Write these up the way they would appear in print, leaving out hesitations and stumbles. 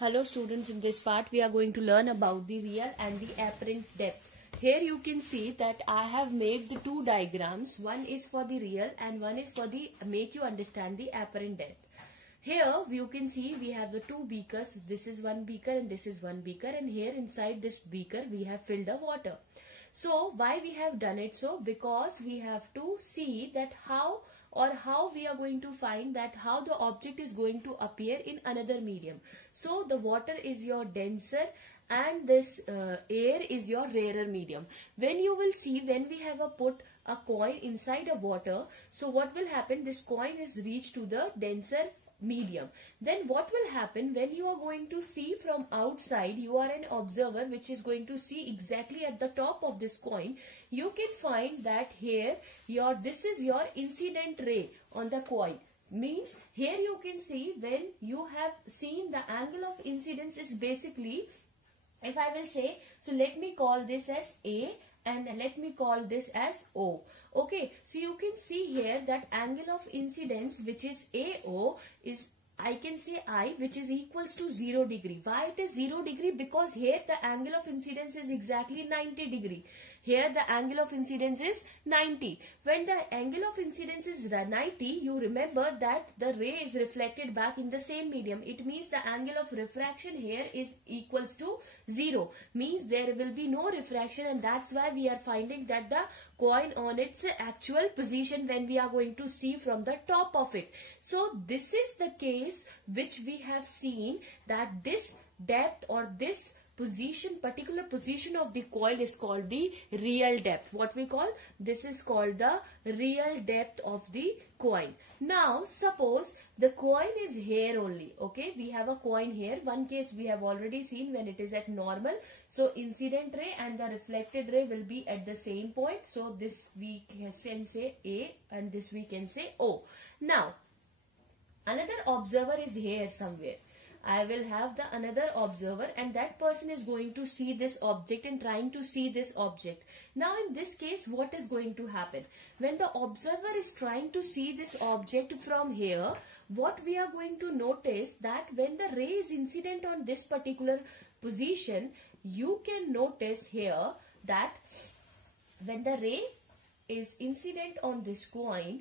Hello students, in this part we are going to learn about the real and the apparent depth. Here you can see that I have made the two diagrams. One is for the real and one is for the make you understand the apparent depth. Here you can see we have the two beakers. This is one beaker and this is one beaker, and here inside this beaker we have filled the water. So why we have done it so? Because we have to see that how we are going to find that how the object is going to appear in another medium. So the water is your denser and this air is your rarer medium. When you will see, when we have put a coin inside a water, so what will happen? This coin is reached to the denser medium. Then what will happen when you are going to see from outside? You are an observer which is going to see exactly at the top of this coin. You can find that here this is your incident ray on the coin. Means here you can see when you have seen the angle of incidence is basically, if I will say, so let me call this as A and let me call this as O. Okay, so you can see here that angle of incidence which is AO is, I can say I, which is equals to 0 degree. Why it is 0 degree? Because here the angle of incidence is exactly 90 degree. Here the angle of incidence is 90. When the angle of incidence is 90, you remember that the ray is reflected back in the same medium. It means the angle of refraction here is equals to 0. Means there will be no refraction, and that's why we are finding that the coin on its actual position when we are going to see from the top of it. So this is the case which we have seen, that this depth or this particular position of the coil is called the real depth. What we call this is called the real depth of the coin. Now suppose the coin is here only. Okay, we have a coin here. One case we have already seen when it is at normal. So incident ray and the reflected ray will be at the same point. So this we can say A and this we can say O. Now another observer is here somewhere. I will have the another observer, and that person is going to see this object and trying to see this object. Now in this case, what is going to happen? When the observer is trying to see this object from here, what we are going to notice that when the ray is incident on this particular position, you can notice here that when the ray is incident on this coin,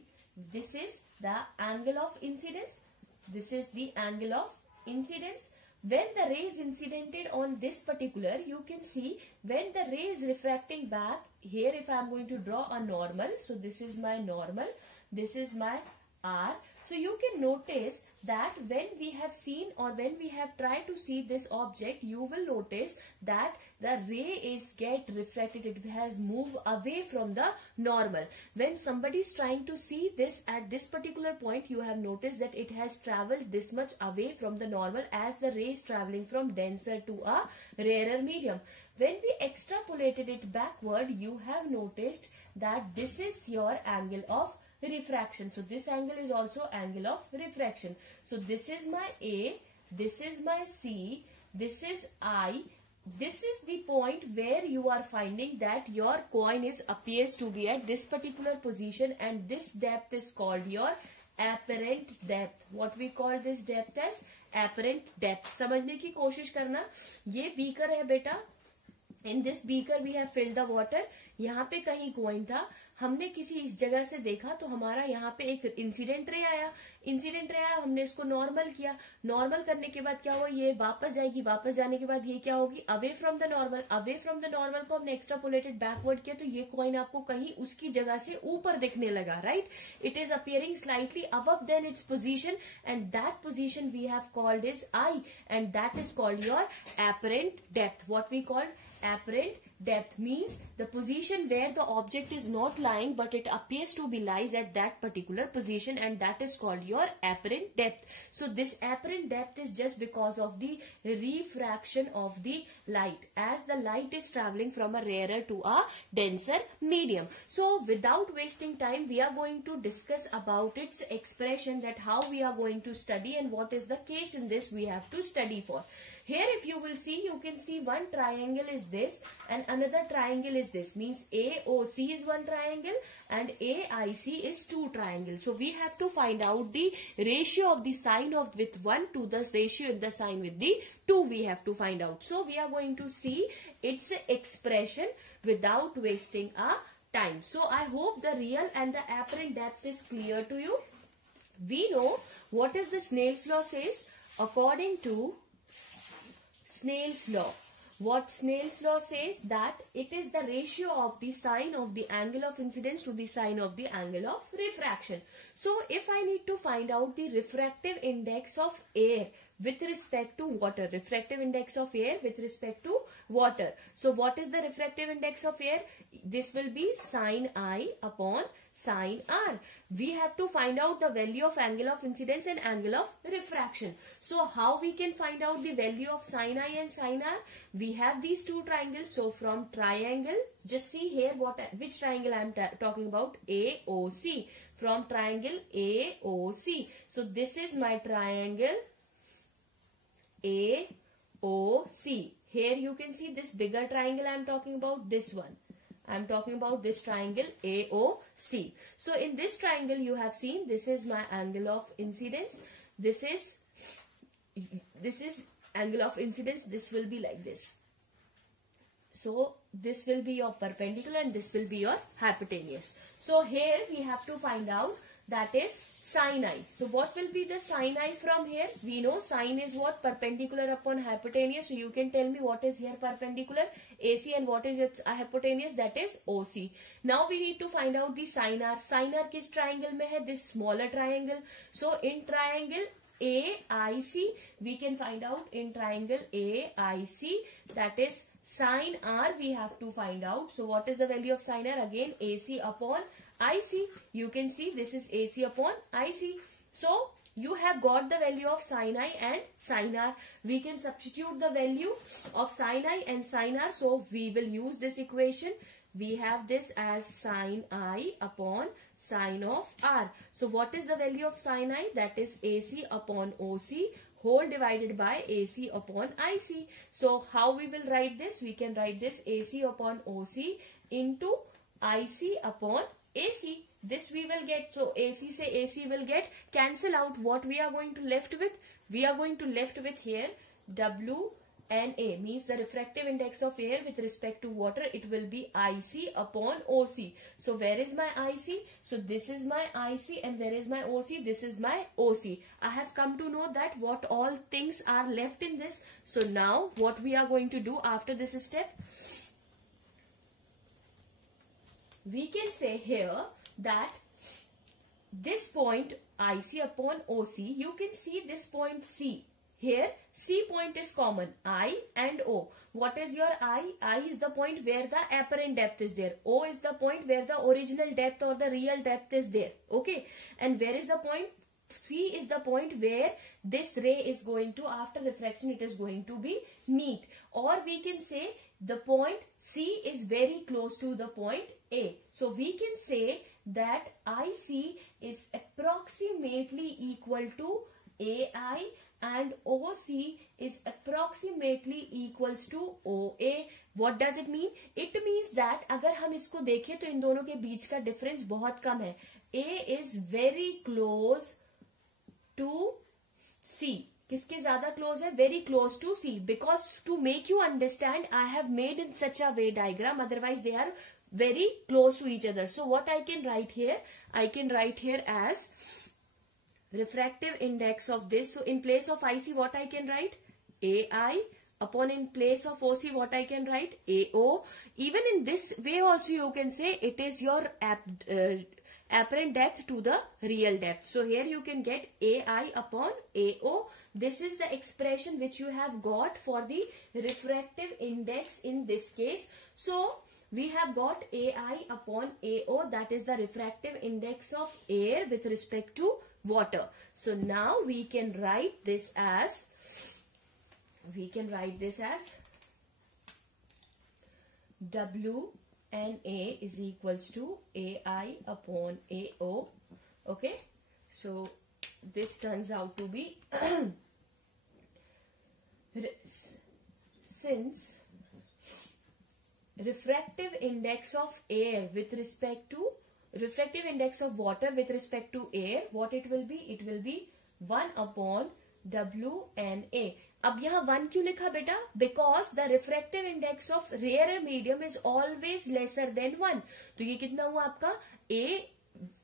this is the angle of incidence. This is the angle of incidence. When the ray is incidented on this particular, you can see when the ray is refracting back here, if I am going to draw a normal, so this is my normal, this is my R. So you can notice that when we have seen or when we have tried to see this object, you will notice that the ray is get refracted. It has moved away from the normal. When somebody is trying to see this at this particular point, you have noticed that it has traveled this much away from the normal as the ray is traveling from denser to a rarer medium. When we extrapolated it backward, you have noticed that this is your angle of refraction. So this angle is also angle of refraction. So this is my A, this is my C, this is I. This is the point where you are finding that your coin appears to be at this particular position, and this depth is called your apparent depth. What we call this depth as apparent depth. समझने की कोशिश करना. ये beaker है बेटा. In this beaker we have filled the water. यहाँ पे कहीं coin था, हमने किसी इस जगह से देखा तो हमारा यहाँ पे एक इंसिडेंट रे आया. हमने इसको नॉर्मल किया. नॉर्मल करने के बाद क्या हुआ? ये वापस जाएगी. वापस जाने के बाद ये क्या होगी? Away from the normal. Away from the normal को हमने एक्स्ट्रापोलेटेड बैकवर्ड किया तो ये कॉइन आपको कहीं उसकी जगह से ऊपर दिखने लगा. Right, it is appearing slightly above than its position, and that position we have called is I, and that is called your apparent depth. What we call apparent depth means the position where the object is not lying but it appears to be lies at that particular position, and that is called your apparent depth. So this apparent depth is just because of the refraction of the light, as the light is traveling from a rarer to a denser medium. So without wasting time, we are going to discuss about its expression, that how we are going to study and what is the case in this we have to study for. Here if you will see, you can see one triangle is this and another triangle is this. Means AOC is one triangle and AIC is two triangles. So we have to find out the ratio of the sine of with 1 to the ratio in the sine with the 2 we have to find out. So we are going to see its expression without wasting our time. So I hope the real and the apparent depth is clear to you. We know what is the Snell's law says. According to Snell's law, what Snell's law says, that it is the ratio of the sine of the angle of incidence to the sine of the angle of refraction. So if I need to find out the refractive index of air with respect to water, refractive index of air with respect to water. So what is the refractive index of air? This will be sine I upon sine R. We have to find out the value of angle of incidence and angle of refraction. So how we can find out the value of sine I and sine R? We have these two triangles. So from triangle, just see here which triangle I am talking about, AOC. From triangle AOC. So this is my triangle AOC. Here you can see this bigger triangle I am talking about, this one. I am talking about this triangle AOC. So in this triangle you have seen this is my angle of incidence. This is angle of incidence. This will be like this. So this will be your perpendicular and this will be your hypotenuse. So here we have to find out, that is sine I. So what will be the sine I from here? We know sine is what? Perpendicular upon hypotenuse. So you can tell me what is here perpendicular? AC, and what is its hypotenuse? That is OC. Now we need to find out the sine R. Sine R किस triangle में है? This smaller triangle. So in triangle AIC we can find out, in triangle AIC, that is sine R we have to find out. So what is the value of sine R? Again AC upon IC. You can see this is AC upon IC. So you have got the value of sine I and sine R. We can substitute the value of sine I and sine R. So we will use this equation. We have this as sine I upon sine of R. So what is the value of sine I? That is AC upon OC whole divided by AC upon IC. So how we will write this? We can write this AC upon OC into IC upon AC. This we will get. So AC say AC will get cancel out. What we are going to left with? We are going to left with here W and A, means the refractive index of air with respect to water. It will be IC upon OC. So where is my IC? So this is my IC, and where is my OC? This is my OC. I have come to know that what all things are left in this. So now what we are going to do after this step? We can say here that this point IC upon OC, you can see this point C. Here C point is common, I and O. What is your I? I is the point where the apparent depth is there. O is the point where the original depth or the real depth is there. Okay. And where is the point? C is the point where this ray is going to, after refraction, it is going to be meet. Or we can say the point C is very close to the point A. So we can say that IC is approximately equal to AI and OC is approximately equals to OA. What does it mean? It means that अगर हम इसको देखें तो इन दोनों के बीच का difference बहुत कम है. A is very close to C. किसके ज्यादा क्लोज है? Very close to C. Because to make you understand, I have made in such a way diagram. Otherwise, they are very close to each other. So what I can write here? I can write here as refractive index of this. So in place of IC, what I can write? AI upon, in place of OC, what I can write? AO. Even in this way also you can say it is your apparent depth to the real depth. So here you can get AI upon AO. This is the expression which you have got for the refractive index in this case. So we have got AI upon AO, that is the refractive index of air with respect to water. So now we can write this as, W and A is equals to AI upon AO. Okay. So this turns out to be since refractive index of air with respect to refractive index of water with respect to air, what it will be? It will be 1 upon WNA. अब यहाँ 1 क्यों लिखा बेटा? Because the refractive index of rarer medium is always lesser than 1. तो ये कितना हुआ आपका? A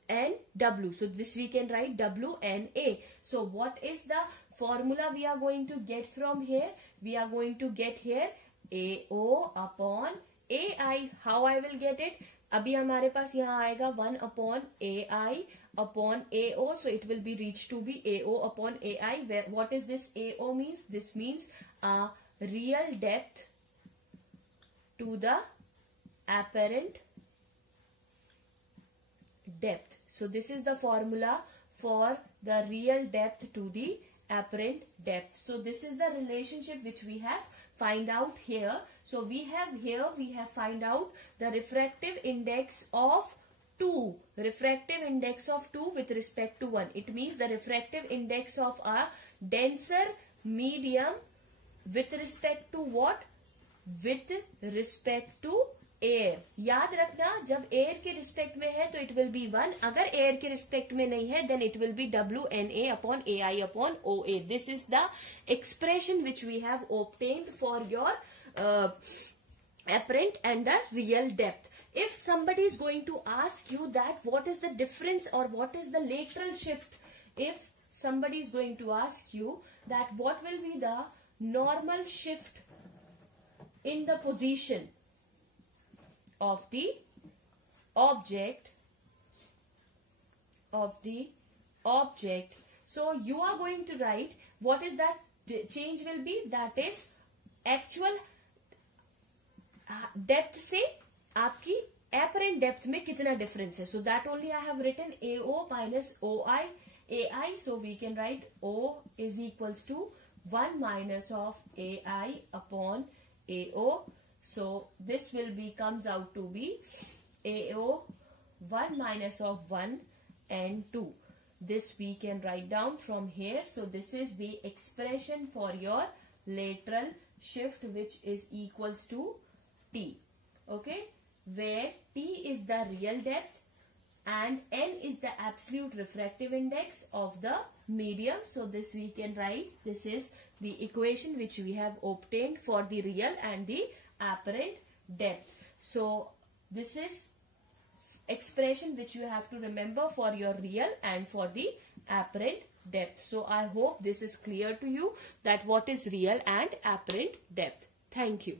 and W. So this we can write W and A. So what is the formula we are going to get from here? We are going to get here AO upon AI. How I will get it? अभी हमारे पास यहाँ आएगा 1 upon AI upon AO. So it will be reached to be AO upon AI. Where, what is this AO means? This means real depth to the apparent depth. So this is the formula for the real depth to the apparent depth. So this is the relationship which we have find out here. So we have find out the refractive index of 2. Refractive index of 2 with respect to 1. It means the refractive index of a denser medium with respect to what? With respect to air. याद रखना, जब air के respect में है तो it will B 1. अगर air के respect में नहीं है then it will be WNA upon AI upon OA. This is the expression which we have obtained for your apparent and the real depth. If somebody is going to ask you that what is the difference or what is the lateral shift, if somebody is going to ask you that what will be the normal shift in the position of the object, so you are going to write what is that change will be, that is actual depth से आपकी apparent depth में कितना difference है. So that only I have written AO minus OI AI. So we can write O is equals to 1 minus of AI upon AO. So this will be comes out to be AO 1 minus of 1 and 2. This we can write down from here. So this is the expression for your lateral shift, which is equals to T. Okay, where T is the real depth and N is the absolute refractive index of the medium. So this we can write, this is the equation which we have obtained for the real and the apparent depth. So this is expression which you have to remember for your real and for the apparent depth. So I hope this is clear to you that what is real and apparent depth. Thank you.